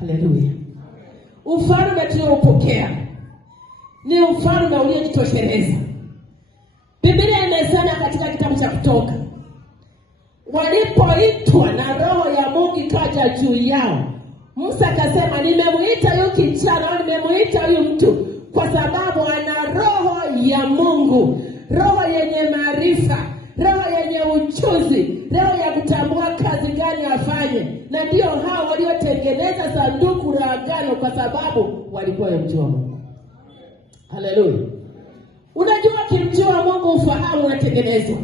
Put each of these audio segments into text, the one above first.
Haleluya. Ufalme tuliopokea ni ufalme uliojitosheleza. Biblia inasema katika kitabu cha Kutoka, walipoitwa na roho ya Mungu ikaja juu yao, Musa akasema, nimemuita huyu kijana au nimemuita huyu mtu kwa sababu ana roho ya Mungu, roho yenye maarifa, roho yenye ujuzi, roho ya kutambua kazi gani afanye. Na ndio hao waliotengeneza sanduku la agano, kwa sababu walikuwa wamjua Mungu. Haleluya. Unajua kimjua Mungu ufahamu unatengenezwa.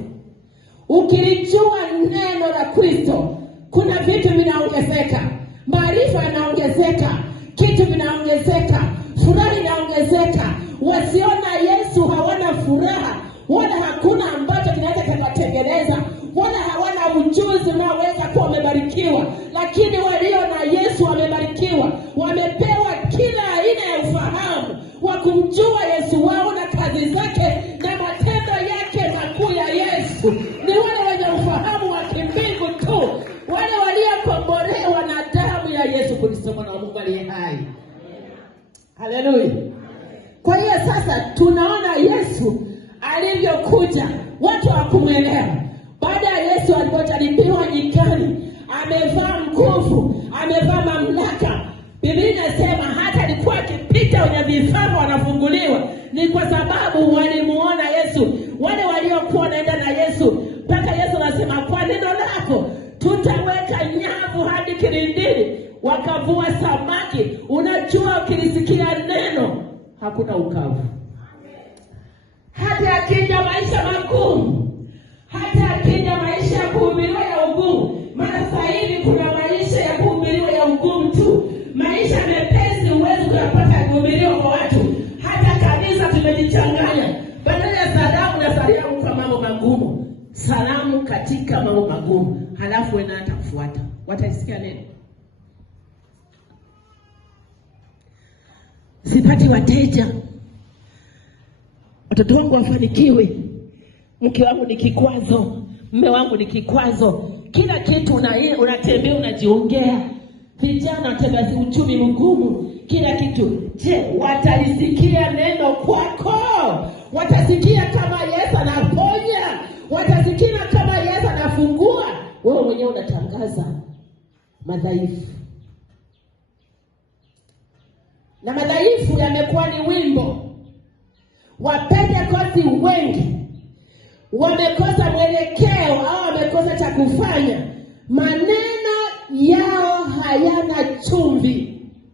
Ukilijua neno la Kristo, kuna vitu vinaongezeka, maarifa yanaongezeka, kitu vinaongezeka, furaha inaongezeka. Wasiona Yesu hawana furaha, wala hakuna ambacho kinaweza kutengeneza, wala hawana ujuzi unaoweza kuwa wamebarikiwa. Lakini walio na Yesu wamebarikiwa, wamepewa kila aina ya ufahamu wa kumjua Yesu wao na kazi zake na matendo yake makuu ya Yesu. Ni wale wenye ufahamu wa kimbingu tu, wale waliokombolewa na damu ya Yesu Kristo mwana wa Mungu aliye hai. Haleluya. Kwa hiyo sasa tunaona Yesu alivyokuja, watu hawakumuelewa. Baada ya Yesu alipojaribiwa nyikani, amevaa nguvu, amevaa mamlaka. Biblia inasema hata alikuwa akipita wenye vifafa wanafunguliwa. Ni kwa sababu walimuona Yesu. Wale waliokuwa wanaenda na Yesu, mpaka Yesu anasema, kwa neno lako tutaweka nyavu hadi kilindini. Wakavua samaki. Unajua ukilisikia neno hakuna ukavu. Hata akija maisha magumu, hata akija maisha ya kuhubiriwa ya ugumu. Maana sasa hivi kuna maisha ya kuhubiriwa ya ugumu tu. Maisha mepesi huwezi kuyapata kuhubiriwa kwa watu. Hata kanisa tumejichanganya. Badala ya salamu na salamu kwa mambo magumu, salamu katika mambo magumu, halafu wewe hata kufuata. Wataisikia neno? Sipati wateja, watoto wangu wafanikiwe, mke wangu ni kikwazo, mume wangu ni kikwazo. Kila kitu unatembea unajiongea. Vijana watembea uchumi mgumu, kila kitu. Je, watalisikia neno kwako? Watasikia kama Yesu anaponya? Watasikia kama Yesu anafungua? Wewe mwenyewe unatangaza madhaifu. Na madhaifu yamekuwa ni wimbo. Wapentekoste wengi wamekosa mwelekeo au wamekosa cha kufanya. Maneno yao hayana chumvi.